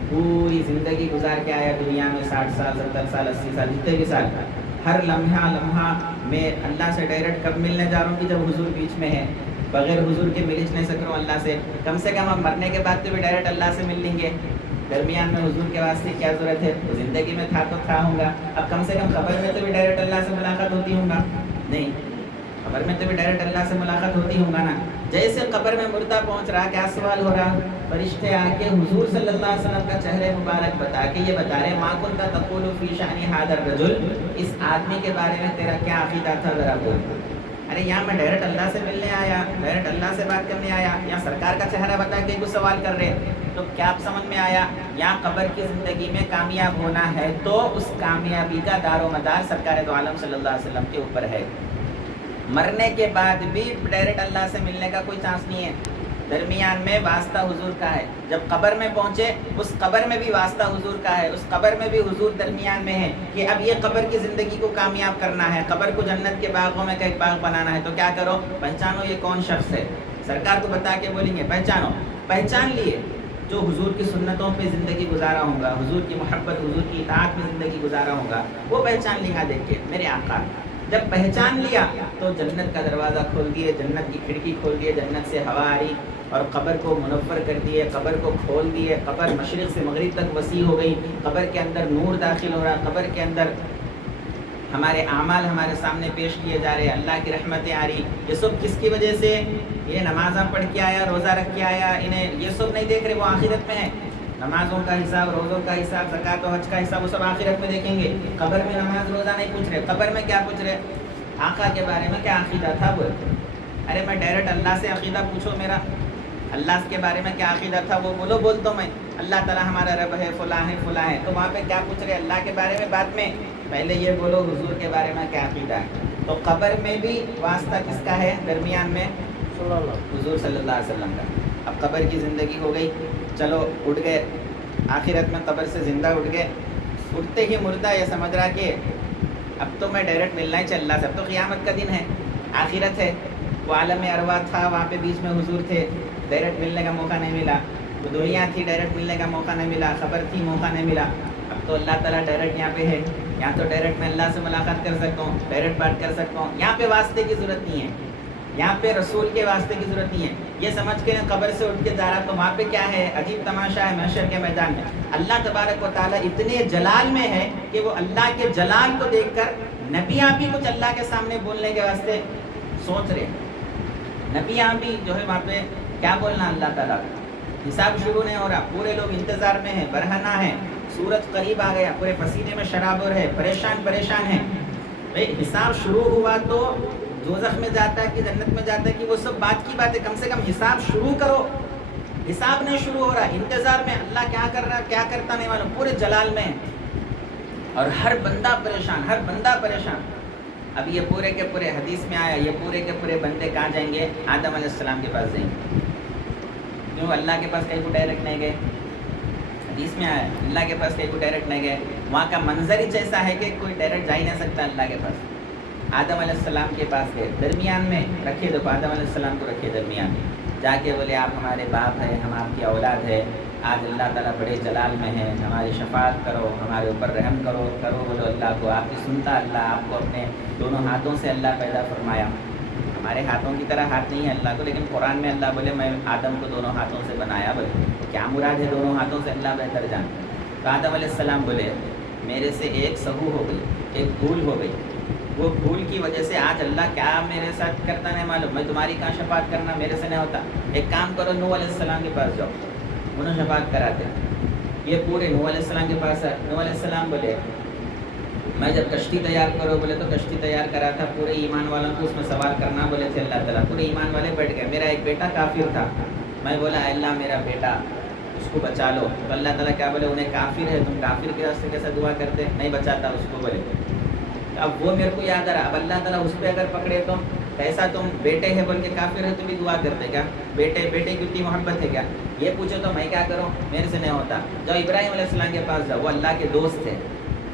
پوری زندگی گزار کے آیا دنیا میں، 60 سال 70 سال 80 سال جتنے بھی سال، ہر لمحہ میں اللہ سے ڈائریکٹ کب ملنے جا رہا ہوں کہ جب حضور بیچ میں ہے. بغیر حضور کے مل نہیں سک رہا ہوں اللہ سے. کم سے کم ہم مرنے کے بعد تو بھی ڈائریکٹ اللہ سے مل لیں گے. درمیان میں حضور کے واسطے کیا ضرورت ہے؟ تو زندگی میں تھا تو تھا ہوں گا. اب کم سے کم قبر میں تو بھی ڈائریکٹ اللہ سے ملاقات ہوتی ہوں گا. نہیں، قبر میں تو بھی ڈائریکٹ اللہ سے ملاقات ہوتی ہوں گا نا. جیسے قبر میں مردہ پہنچ رہا، کیا سوال ہو رہا؟ فرشتے آ کے حضور صلی اللہ علیہ وسلم کا چہرے مبارک بتا کے یہ بتا رہے ما کنت تقول فی شأن ھذا الرجل، اس آدمی کے بارے میں تیرا کیا عقیدہ تھا ذرا بول. ارے یہاں میں ڈائریکٹ اللہ سے ملنے آیا، ڈائریکٹ اللہ سے بات کرنے آیا، یہاں سرکار کا چہرہ بتا کے کچھ سوال کر رہے. تو کیا آپ سمجھ میں آیا؟ یہاں قبر کی زندگی میں کامیاب ہونا ہے تو اس کامیابی کا دار و مدار سرکار دو عالم صلی اللہ علیہ وسلم کے اوپر ہے. مرنے کے بعد بھی ڈائریکٹ اللہ سے ملنے کا کوئی چانس نہیں ہے. درمیان میں واسطہ حضور کا ہے. جب قبر میں پہنچے اس قبر میں بھی واسطہ حضور کا ہے، اس قبر میں بھی حضور درمیان میں ہے کہ اب یہ قبر کی زندگی کو کامیاب کرنا ہے، قبر کو جنت کے باغوں میں کا ایک باغ بنانا ہے. تو کیا کرو؟ پہچانو یہ کون شخص ہے. سرکار کو بتا کے بولیں گے پہچانو. پہچان لیے جو حضور کی سنتوں پہ زندگی گزارا ہوں گا، حضور کی محبت حضور کی اطاعت میں زندگی گزارا ہوں گا، وہ پہچان لیں گا دیکھ کے میرے آقا. جب پہچان لیا تو جنت کا دروازہ کھول دیے، جنت کی کھڑکی کھول دیے، جنت سے ہوا آ رہی اور قبر کو منور کر دیے، قبر کو کھول دیے. قبر مشرق سے مغرب تک وسیع ہو گئی. قبر کے اندر نور داخل ہو رہا، قبر کے اندر ہمارے اعمال ہمارے سامنے پیش کیے جا رہے، اللہ کی رحمتیں آ رہی. یہ سب کس کی وجہ سے؟ یہ نمازاں پڑھ کے آیا، روزہ رکھ کے آیا، انہیں یہ سب نہیں دیکھ رہے، وہ آخرت میں ہے. نمازوں کا حساب، روزوں کا حساب، زکوٰۃ و حج کا حساب وہ سب آخرت میں دیکھیں گے. قبر میں نماز روزہ نہیں پوچھ رہے. قبر میں کیا پوچھ رہے؟ آقا کے بارے میں کیا عقیدہ تھا وہ. ارے میں ڈائریکٹ اللہ سے عقیدہ پوچھو میرا، اللہ کے بارے میں کیا عقیدہ تھا وہ بولو، بولتا ہوں میں اللہ تعالیٰ ہمارا رب ہے، فلاں ہے فلاں ہے. تو وہاں پہ کیا پوچھ رہے؟ اللہ کے بارے میں بعد میں، پہلے یہ بولو حضور کے بارے میں کیا عقیدہ ہے. تو قبر میں بھی واسطہ کس کا ہے؟ درمیان میں حضور صلی اللہ علیہ وسلم کا. اب قبر کی زندگی ہو گئی، چلو اٹھ گئے، آخرت میں قبر سے زندہ اٹھ گئے. اٹھتے ہی مردہ یہ سمجھ رہا کہ اب تو میں ڈائریکٹ ملنا ہی چل رہا. اب تو قیامت کا دن ہے، آخرت ہے. وہ عالم ارواح تھا، وہاں پہ بیچ میں حضور تھے، ڈائریکٹ ملنے کا موقع نہیں ملا. وہ دنیا تھی، ڈائریکٹ ملنے کا موقع نہیں ملا. خبر تھی، موقع نہیں ملا. اب تو اللہ تعالیٰ ڈائریکٹ یہاں پہ ہے. یہاں تو ڈائریکٹ میں اللہ سے ملاقات کر سکتا ہوں، ڈائریکٹ بات کر سکتا ہوں. یہاں پہ واسطے کی ضرورت نہیں ہے، یہاں پہ رسول کے واسطے کی ضرورت نہیں ہے. یہ سمجھ کے قبر سے اٹھ کے جا رہا تو وہاں پہ کیا ہے؟ عجیب تماشا ہے محشر کے میدان میں. اللہ تبارک و تعالیٰ اتنے جلال میں ہے کہ وہ اللہ کے جلال کو دیکھ کر نبیاں بھی کچھ اللہ کے سامنے بولنے کے واسطے سوچ رہے ہیں. نبیاں بھی جو ہے وہاں پہ کیا بولنا اللہ تعالیٰ کو. حساب شروع نہیں ہو رہا، پورے لوگ انتظار میں ہیں، برہنہ ہیں، سورج قریب آ گیا، پورے پسینے میں شرابور ہے، پریشان ہیں. بھائی حساب شروع ہوا تو دوزخ میں جاتا ہے کہ جنت میں جاتا ہے کہ وہ سب بات کی بات ہے. کم سے کم حساب شروع کرو. حساب نہیں شروع ہو رہا، انتظار میں، اللہ کیا کر رہا کیا کرتا نہیں معلوم، پورے جلال میں ہے. اور ہر بندہ پریشان. اب یہ پورے کے پورے حدیث میں آیا، یہ پورے کے پورے بندے کہاں جائیں گے؟ آدم علیہ السلام کے پاس جائیں گے. کیوں؟ اللہ کے پاس کہیں کو ڈائریکٹ نہیں گئے. حدیث میں آیا اللہ کے پاس کہیں کو ڈائریکٹ نہیں گئے. وہاں کا منظر ہی ایسا ہے کہ کوئی ڈائریکٹ جا ہی نہیں سکتا اللہ کے پاس. آدم علیہ السلام کے پاس گئے، درمیان میں رکھے. دیکھو آدم علیہ السلام کو رکھے درمیان میں، جا کے بولے آپ ہمارے باپ ہیں، ہم آپ کی اولاد ہے. آج اللہ تعالیٰ بڑے جلال میں ہے، ہماری شفاعت کرو، ہمارے اوپر رحم کرو. بولو اللہ کو. آپ کی سنتا اللہ آپ کو اپنے دونوں ہاتھوں سے اللہ پیدا فرمایا. ہمارے ہاتھوں کی طرح ہاتھ نہیں ہے اللہ کو، لیکن قرآن میں اللہ بولے میں آدم کو دونوں ہاتھوں سے بنایا. بولے کیا مراد ہے دونوں ہاتھوں سے؟ اللہ بہتر جان. تو آدم علیہ السلام بولے میرے سے ایک سہو ہو گئی، ایک بھول ہو گئی. وہ بھول کی وجہ سے آج اللہ کیا میرے ساتھ کرتا نہیں معلوم. میں تمہاری کہاں شفاعت کرنا، میرے سے نہیں ہوتا. ایک کام کرو، نوح علیہ السلام کے پاس جاؤ، انہوں شفاعت کراتے. یہ پورے نوح علیہ السلام کے پاس ہے. نوح علیہ السلام بولے میں جب کشتی تیار کرو بولے تو کشتی تیار کرا تھا، پورے ایمان والوں کو اس میں سوار کرنا بولے تھے اللہ تعالیٰ. پورے ایمان والے بیٹھ گئے. میرا ایک بیٹا کافر تھا، میں بولا اللہ میرا بیٹا اس کو بچا لو. تو اللہ تعالیٰ کیا بولے انہیں کافر ہے، تم کافر کے راستے کیسے دعا کرتے؟ نہیں بچاتا اس کو. بولے اب وہ میرے کو یاد آ رہا. اب اللہ تعالیٰ اس پہ اگر پکڑے تو ایسا تم بیٹے ہے بول کے کافر ہے تو بھی دعا کرتے کیا؟ بیٹے کی اتنی محبت ہے کیا؟ یہ پوچھو تو میں کیا کروں، میرے سے نہیں ہوتا. جاؤ ابراہیم علیہ السلام کے پاس جاؤ، وہ اللہ کے دوست تھے،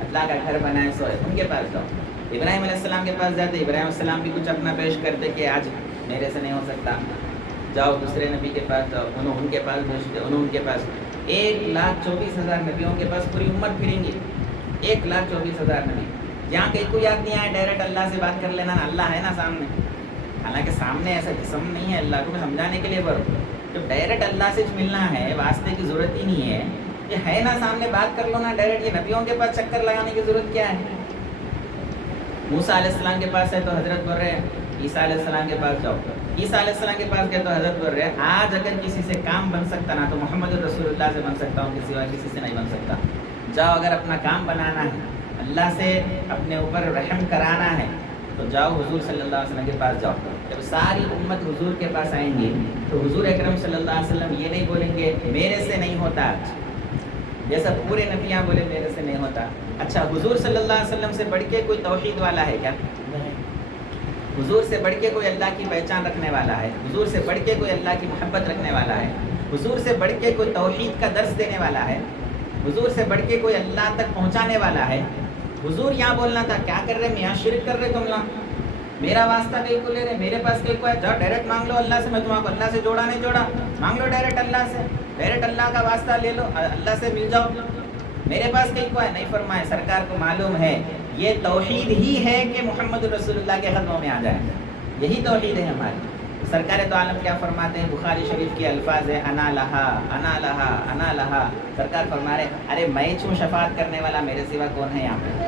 اللہ کا گھر بنائے سوئے، ان کے پاس جاؤ. ابراہیم علیہ السلام کے پاس جاتے، ابراہیم علیہ السلام بھی کچھ اپنا پیش کرتے کہ آج میرے سے نہیں ہو سکتا. جاؤ دوسرے نبی کے پاس جاؤ، انہوں ان کے پاس بھیجتے، انہوں ان کے پاس. 1,24,000 نبیوں کے پاس پوری امت پھریں گی. 1,24,000 نبی. جہاں کہیں کو یاد نہیں آیا ڈائریکٹ اللہ سے بات کر لینا، اللہ ہے نا سامنے. حالانکہ سامنے ایسا جسم نہیں ہے اللہ کو سمجھانے کے لیے، پر تو ڈائریکٹ اللہ سے ملنا ہے، واسطے کی ضرورت ہی نہیں ہے. یہ ہے نا سامنے، بات کر لو نا ڈائریکٹ. یہ نبیوں کے پاس چکر لگانے کی ضرورت کیا ہے؟ موسیٰ علیہ السلام کے پاس ہے تو حضرت بول رہے ہیں عیسیٰ علیہ السلام کے پاس جاؤ. عیسیٰ علیہ السلام کے پاس گئے تو حضرت بول رہے ہیں آج اگر کسی سے کام بن سکتا نا تو محمد رسول اللہ سے بن سکتا ہوں، کسی سے نہیں بن سکتا. جاؤ اگر اپنا کام بنانا ہے، اللہ سے اپنے اوپر رحم کرانا ہے تو جاؤ حضور صلی اللہ علیہ وسلم کے پاس جاؤ. جب ساری امت حضور کے پاس آئیں گی تو حضور اکرم صلی اللہ علیہ وسلم یہ نہیں بولیں گے میرے سے نہیں ہوتا آج، جیسا پورے نبیاں بولے میرے سے نہیں ہوتا. اچھا حضور صلی اللہ علیہ وسلم سے بڑھ کے کوئی توحید والا ہے کیا؟ حضور سے بڑھ کے کوئی اللہ کی پہچان رکھنے والا ہے؟ حضور سے بڑھ کے کوئی اللہ کی محبت رکھنے والا ہے؟ حضور سے بڑھ کے کوئی توحید کا درس دینے والا ہے؟ حضور سے بڑھ کے کوئی اللہ تک پہنچانے والا ہے؟ حضور یہاں بولنا تھا کیا کر رہے میاں، شرک کر رہے تم لوگ، میرا واسطہ کہیں کو لے رہے، میرے پاس کہیں کو ہے، جاؤ ڈائریکٹ مانگ لو اللہ سے. میں تمہارے کو اللہ سے جوڑا نہیں جوڑا، مانگ لو ڈائریکٹ اللہ سے، ڈائریکٹ اللہ کا واسطہ لے لو، اللہ سے مل جاؤ. میرے پاس کہیں کو ہے نہیں فرمائے. سرکار کو معلوم ہے یہ توحید ہی ہے کہ محمد رسول اللہ کے قدموں میں آ جائے، یہی توحید ہے ہماری. سرکار تو عالم کیا فرماتے ہیں؟ بخاری شریف کے الفاظ ہے انا لہا انا لہا انا لہا. سرکار فرما رہے ارے میں چھوں شفاعت کرنے والا، میرے سوا کون ہے یہاں پہ؟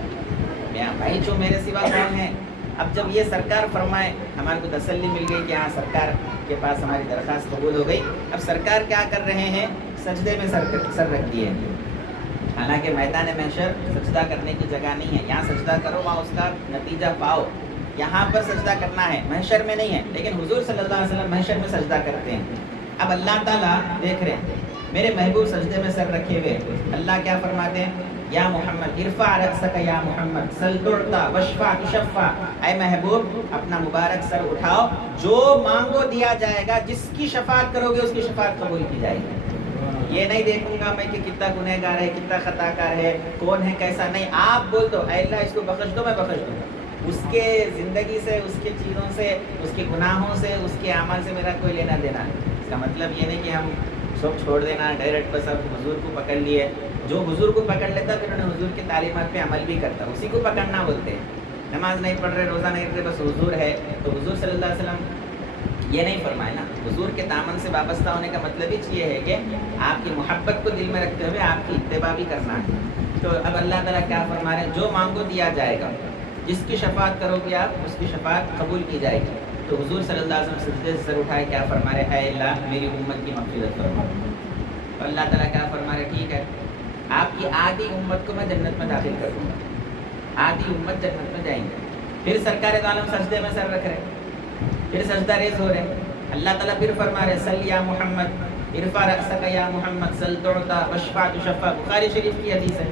میں چھوں، میرے سوا کون ہے؟ اب جب یہ سرکار فرمائے ہمارے کو تسلی مل گئی کہ ہاں سرکار کے پاس ہماری درخواست قبول ہو گئی. اب سرکار کیا کر رہے ہیں؟ سجدے میں سر رکھ دیے. حالانکہ میدان محشر سجدہ کرنے کی جگہ نہیں ہے، یہاں سجدہ کرو وہاں اس کا نتیجہ پاؤ. یہاں پر سجدہ کرنا ہے، محشر میں نہیں ہے. لیکن حضور صلی اللہ علیہ وسلم محشر میں سجدہ کرتے ہیں. اب اللہ تعالیٰ دیکھ رہے ہیں میرے محبوب سجدے میں سر رکھے ہوئے. اللہ کیا فرماتے ہیں؟ یا محمد ارفع رأسک یا محمد سل تعطی واشفع تشفع. اے محبوب اپنا مبارک سر اٹھاؤ، جو مانگو دیا جائے گا، جس کی شفاعت کرو گے اس کی شفاعت قبول کی جائے گی. یہ نہیں دیکھوں گا میں کہ کتنا گنہگار ہے، کتنا خطا کار ہے، کون ہے کیسا نہیں. آپ بول دو اے اللہ اس کو بخش دو، میں بخش دوں گا. اس کے زندگی سے، اس کے چیزوں سے، اس کے گناہوں سے، اس کے اعمال سے میرا کوئی لینا دینا نہیں. اس کا مطلب یہ نہیں کہ ہم سب چھوڑ دینا ڈائریکٹ بس اب حضور کو پکڑ لیے جو حضور کو پکڑ لیتا پھر انہیں حضور کی تعلیمات پہ عمل بھی کرتا، اسی کو پکڑنا بولتے ہیں۔ نماز نہیں پڑھ رہے، روزہ نہیں رکھ رہے، بس حضور ہے، تو حضور صلی اللہ علیہ وسلم یہ نہیں فرمائے نا۔ حضور کے دامن سے وابستہ ہونے کا مطلب ہی یہ ہے کہ آپ کی محبت کو دل میں رکھتے ہوئے آپ کی اتباع بھی کرنا ہے۔ تو اب اللہ تعالیٰ کیا فرما رہے ہیں؟ جو مانگو دیا جائے گا، جس کی شفاعت کرو گے آپ اس کی شفاعت قبول کی جائے گی۔ تو حضور صلی اللہ علیہ وسلم سجدے سے سر اٹھائے کیا فرما رہے؟ اے اللہ میری امت کی مغفرت فرما۔ تو اللہ تعالیٰ کیا فرما رہے؟ ٹھیک ہے، آپ کی آدھی امت کو میں جنت میں داخل کر دوں گا، آدھی امت جنت میں جائیں گے۔ پھر سرکار دو عالم سجدے میں سر رکھ رہے، پھر سجدہ ریز ہو رہے، اللہ تعالیٰ پھر فرما رہے سل یا محمد ارفع رأسک یا محمد سل تعطیٰ واشفع تشفع، بخاری شریف کی حدیث ہے۔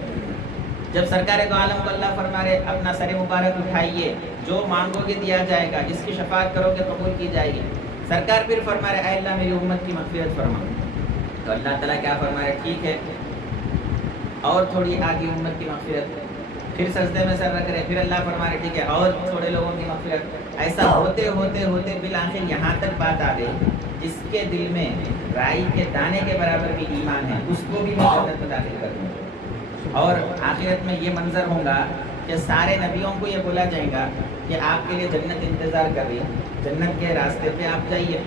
جب سرکار دو عالم کو اللہ فرما رہے اپنا سر مبارک اٹھائیے، جو مانگو گے دیا جائے گا، جس کی شفاعت کرو گے قبول کی جائے گی۔ سرکار پھر فرما رہے اے اللہ میری امت کی مغفرت فرما۔ تو اللہ تعالیٰ کیا فرما رہے؟ ٹھیک ہے، اور تھوڑی آگے امت کی مغفرت، پھر سجدے میں سر رکھ رہے، پھر اللہ فرما رہے ٹھیک ہے اور تھوڑے لوگوں کی مغفرت۔ ایسا ہوتے ہوتے ہوتے بالآخر یہاں تک بات آ گئی جس کے دل میں رائی کے دانے کے برابر بھی ایمان ہے، اس کو بھی میں جنت میں داخل کر دوں گا۔ اور آخرت میں یہ منظر ہوگا کہ سارے نبیوں کو یہ بولا جائے گا کہ آپ کے لیے جنت انتظار کر رہی ہے، جنت کے راستے پہ آپ جائیے،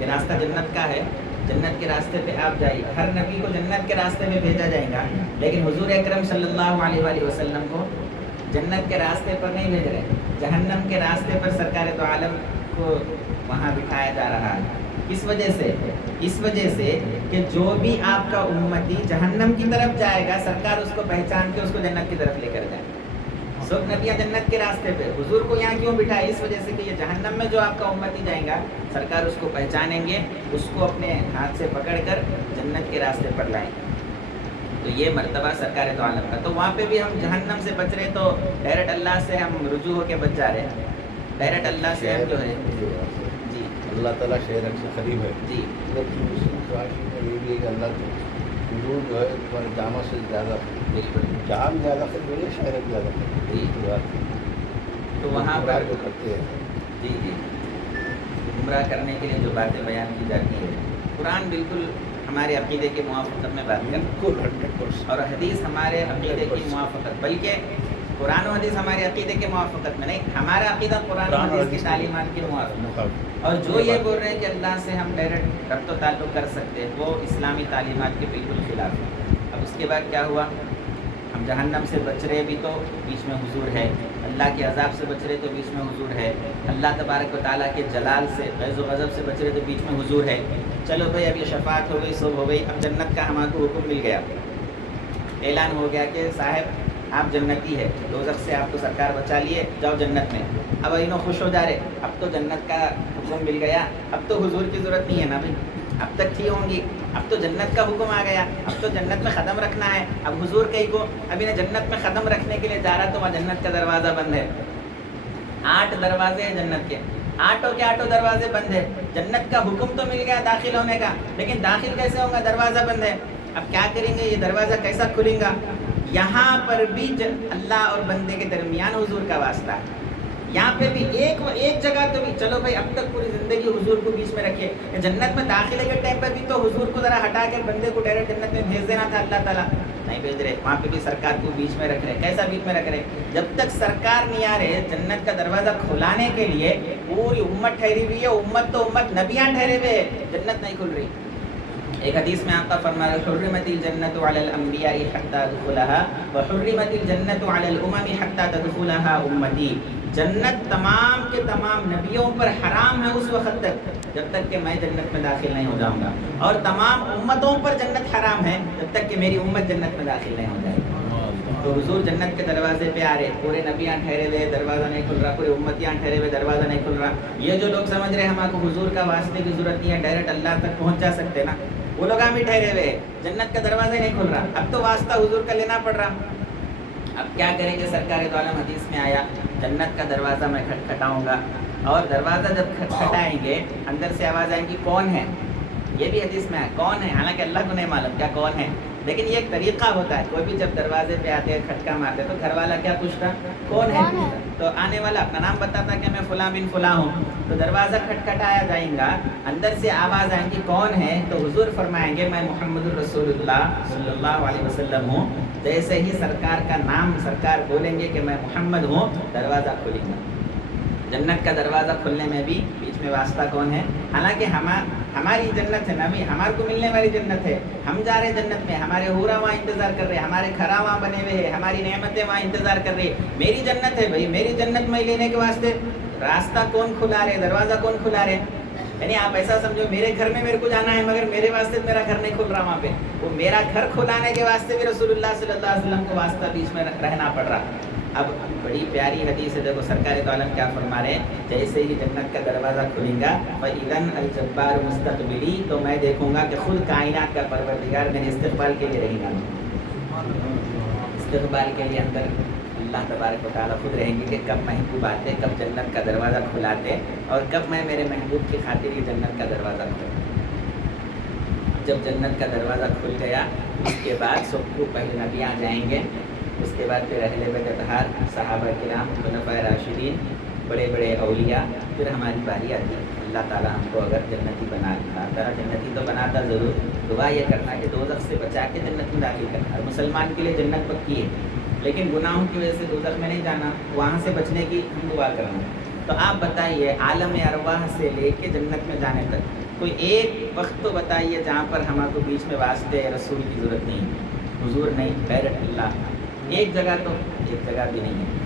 یہ راستہ جنت کا ہے، جنت کے راستے پہ آپ جائیے۔ ہر نبی کو جنت کے راستے میں بھیجا جائے گا، لیکن حضور اکرم صلی اللہ علیہ وآلہ وسلم کو جنت کے راستے پر نہیں بھیج رہے، جہنم کے راستے پر سرکار دو عالم کو وہاں بٹھایا جا رہا ہے۔ کس وجہ سے؟ اس وجہ سے کہ جو بھی آپ کا امتی جہنم کی طرف جائے گا، سرکار اس کو پہچان کے اس کو جنت کی طرف لے کر جائے۔ سب نبیاں جنت کے راستے پہ، حضور کو یہاں کیوں بٹھائے؟ اس وجہ سے کہ یہ جہنم میں جو آپ کا امتی جائیں گا، سرکار اس کو پہچانیں گے، اس کو اپنے ہاتھ سے پکڑ کر جنت کے راستے پر لائیں گے۔ تو یہ مرتبہ سرکار دو عالم کا۔ تو وہاں پہ بھی ہم جہنم سے بچ رہے تو ڈائریکٹ اللہ سے ہم رجوع ہو کے بچ جا رہے ہیں، ڈائریکٹ اللہ سے ہم جو ہے جی اللہ تعالیٰ شہر سے قریب ہے جی یہ بھی ہے کہ اللہ حضور جو ہے تمہارے جامع سے زیادہ جام زیادہ قریب ہے، شہر زیادہ قریب ہے۔ تو وہاں پر جو کرتے ہیں جی جی گمراہ کرنے کے لیے جو باتیں بیان کی جاتی ہے، قرآن بالکل ہمارے عقیدے کے موافقت میں بات کرتا ہے، بالکل 100%، اور حدیث ہمارے عقیدے کی موافقت، بلکہ قرآن و حدیث ہمارے عقیدے کے موافقت میں نہیں، ہمارا عقیدہ قرآن و حدیث کی تعلیمات کی موافقت۔ اور جو یہ بول رہے ہیں کہ اللہ سے ہم ڈائریکٹ ربط و تعلق کر سکتے ہیں، وہ اسلامی تعلیمات کے بالکل خلاف ہے۔ اب اس کے بعد کیا ہوا؟ ہم جہنم سے بچ رہے بھی تو بیچ میں حضور ہے، اللہ کے عذاب سے بچ رہے تو بیچ میں حضور ہے، اللہ تبارک و تعالیٰ کے جلال سے غیظ و غضب سے بچ رہے تو بیچ میں حضور ہے۔ چلو بھائی اب یہ شفاعت ہو گئی، سب ہو گئی، اب جنت کا ہمارے کو حکم مل گیا، اعلان ہو گیا کہ صاحب آپ جنتی ہے، دوزخ سے آپ کو سرکار بچا لیے، جاؤ جنت میں۔ اب انہوں خوش ہو جا رہے، اب تو جنت کا حکم مل گیا، اب تو حضور کی ضرورت نہیں ہے نا بھائی، اب تک تھی ہوں گی، اب تو جنت کا حکم آ گیا، اب تو جنت میں قدم رکھنا ہے۔ اب حضور کہیں کو اب انہیں جنت میں قدم رکھنے کے لیے جا رہا تو وہاں جنت کا دروازہ بند ہے، 8 دروازے ہیں جنت کے، 8 کے 8 دروازے بند ہے۔ جنت کا حکم تو مل گیا داخل ہونے کا، لیکن داخل کیسے ہوگا؟ دروازہ بند ہے۔ اب کیا کریں گے؟ یہ دروازہ کیسا کھلیں گا؟ یہاں پر بھی اللہ اور بندے کے درمیان حضور کا واسطہ ہے۔ یہاں پہ بھی ایک جگہ تو بھی چلو بھائی اب تک پوری زندگی حضور کو بیچ میں رکھیے، جنت میں داخلے کے ٹائم پہ بھی تو حضور کو ذرا ہٹا کے بندے کو ڈائریکٹ جنت میں بھیج دینا تھا، اللہ تعالیٰ نہیں بھیج رہے، وہاں پہ بھی سرکار کو بیچ میں رکھ رہے۔ کیسا بیچ میں رکھ رہے؟ جب تک سرکار نہیں آ رہے جنت کا دروازہ کھلانے کے لیے، پوری امت ٹھہری ہوئی ہے، امت تو امت، نبیاں ٹھہرے ہوئے، جنت نہیں کھل رہی۔ ایک حدیث میں آقا فرما رہے حرمت الجنت علی الانبیاء حتی تدخلها وحرمت الجنت علی الامم حتی تدخلها امتی۔ جنت تمام کے تمام نبیوں پر حرام ہے اس وقت تک جب تک کہ میں جنت میں داخل نہیں ہو جاؤں گا، اور تمام امتوں پر جنت حرام ہے جب تک کہ میری امت جنت میں داخل نہیں ہو جائے گی۔ تو حضور جنت کے دروازے پہ آ رہے، پورے نبیاں ٹھہرے ہوئے، دروازہ نہیں کھل رہا، پورے امتیاں ٹھہرے ہوئے، دروازہ نہیں کھل رہا۔ یہ جو لوگ سمجھ رہے ہمارے کو حضور کا واسطے کی ضرورت نہیں ہے، ڈائریکٹ اللہ تک پہنچ جا سکتے نا، وہ لوگ بھی ٹھہرے ہوئے، جنت کا دروازہ نہیں کھل رہا، اب تو واسطہ حضور کا لینا پڑ رہا۔ اب کیا کریں گے؟ سرکار دو عالم حدیث میں آیا جنت کا دروازہ میں کھٹکھٹاؤں گا، اور دروازہ جب کھٹکھٹائیں گے اندر سے آواز آئیں گی کون ہے؟ یہ بھی حدیث میں ہے کون ہے، حالانکہ اللہ کو نہیں معلوم کیا کون ہے، لیکن یہ ایک طریقہ ہوتا ہے، کوئی بھی جب دروازے پہ آتے ہیں کھٹکا مارتے تو گھر والا کیا پوچھتا کون ہے، تو آنے والا اپنا نام بتاتا کہ میں فلاں بن فلاں ہوں، تو دروازہ کھٹکھٹایا جائے گا، اندر سے آواز آئیں گی کون ہے، تو حضور فرمائیں گے میں محمد الرسول اللہ صلی اللہ علیہ وسلم ہوں، جیسے ہی سرکار کا نام سرکار بولیں گے کہ میں محمد ہوں، دروازہ کھلے گا۔ جنت کا دروازہ کھلنے میں بھی بیچ میں واسطہ کون ہے؟ حالانکہ ہماری جنت ہے نا، بھی ہمارے کو ملنے والی جنت ہے، ہم جا رہے جنت میں، ہمارے حورا وہاں انتظار کر رہے، ہمارے کھرا وہاں بنے ہوئے ہیں، ہماری نعمتیں وہاں انتظار کر رہی، میری جنت ہے بھائی، میری جنت میں لینے کے واسطے راستہ کون کھلا رہے، دروازہ کون کھلا رہے؟ یعنی آپ ایسا سمجھو میرے گھر میں میرے کو جانا ہے مگر میرے واسطے میرا گھر نہیں کھل رہا وہاں پہ، وہ میرا گھر کھلانے کے واسطے بھی رسول اللہ صلی اللہ علیہ وسلم کو واسطہ بیچ میں رہنا پڑ رہا۔ اب بڑی پیاری حدیث ہے، دیکھو سرکار تو عالم کیا فرما رہے ہیں، جیسے ہی جنت کا دروازہ کھلے گا فَإِذَنْ الْجَبَّارُ مُسْتَقْبِلِي، تو میں دیکھوں گا کہ خود کائنات کا پروردگار میرے استقبال کے لیے رہے گا، استقبال کے لیے اندر اللہ تبارک و تعالیٰ خود رہیں گے کہ کب محبوب آتے، کب جنت کا دروازہ کھلاتے، اور کب میں میرے محبوب کی خاطر یہ جنت کا دروازہ کھولوں۔ جب جنت کا دروازہ کھل گیا اس کے بعد سب کو پہلے نبی آ جائیں گے، اس کے بعد پھر اہل بیت اطہار، صحابہ کرام، خلفائے راشدین، بڑے بڑے اولیاء، پھر ہماری باری آتی ہے۔ اللہ تعالیٰ ہم کو اگر جنتی بنا دیتا، جنتی تو بناتا ضرور، دعا یہ کرنا کہ دوزخ سے بچا کے جنت میں داخل کرنا۔ اور مسلمان کے لیے جنت پکی ہے، لیکن گناہوں کی وجہ سے دوزخ میں نہیں جانا، وہاں سے بچنے کی ہم دعا کرنا۔ تو آپ بتائیے عالم ارواح سے لے کے جنت میں جانے تک کوئی ایک وقت تو بتائیے جہاں پر ہمارے کو بیچ میں واسطے رسول کی ضرورت نہیں، حضور نہیں، غیر اللہ، ایک جگہ تو ایک جگہ بھی نہیں ہے۔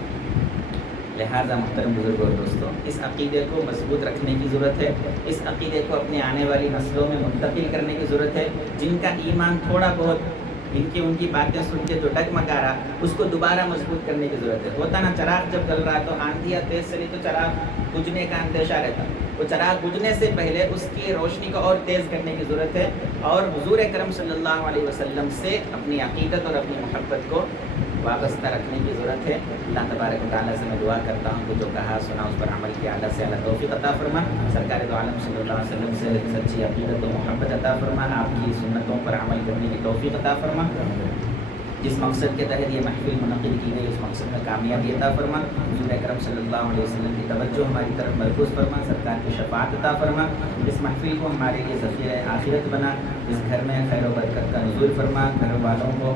لہٰذا محترم بزرگ اور دوستوں، اس عقیدے کو مضبوط رکھنے کی ضرورت ہے، اس عقیدے کو اپنے آنے والی نسلوں میں منتقل کرنے کی ضرورت ہے۔ جن کا ایمان تھوڑا بہت ان کی باتیں سن کے جو ڈگمگا رہا، اس کو دوبارہ مضبوط کرنے کی ضرورت ہے۔ ہوتا نا چراغ جب جل رہا تو آندھی یا تیز چلی تو چراغ بجھنے کا اندیشہ رہتا، وہ چراغ بجھنے سے پہلے اس کی روشنی کو اور تیز کرنے کی ضرورت ہے، اور حضور اکرم صلی اللہ علیہ وسلم سے اپنی عقیدت اور اپنی محبت کو وابستہ رکھنے کی ضرورت ہے۔ اللہ تبارک و تعالیٰ سے میں دعا کرتا ہوں کہ جو کہا سنا اس پر عمل کیا، اللہ سے اللہ توفیق عطا فرما، سرکار دو عالم صلی اللہ علیہ وسلم سے سچی عقیدت و محبت عطا فرما، آپ کی سنتوں پر عمل کرنے کی توفیق عطا فرما، جس مقصد کے تحت یہ محفل منعقد کی گئی اس مقصد میں کامیابی عطا فرما، حضور اکرم صلی اللہ علیہ وسلم کی توجہ ہماری طرف مرکوز فرما، سرکار کی شفاعت عطا فرما، اس محفل کو ہمارے لیے ذخیرہ آخرت بنا، اس گھر میں خیر و برکت کا نزول فرما، گھر والوں کو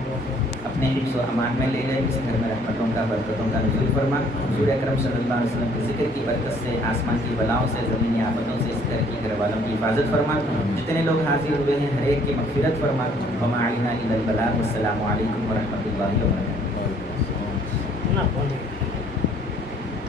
اپنے حفظ و امان میں لے لے، اس گھر میں رحمتوں کا برکتوں کا نزول فرما، حضور اکرم صلی اللہ علیہ وسلم کے ذکر کی برکت سے، آسمان کی بلاؤں سے، زمینی آفتوں سے اس گھر کی گھر والوں کی حفاظت فرما، جتنے لوگ حاضر ہوئے ہیں ہر ایک کی مغفرت فرما، وما علینا الا البلاغ، والسلام علیکم ورحمۃ اللہ وبرکاتہ۔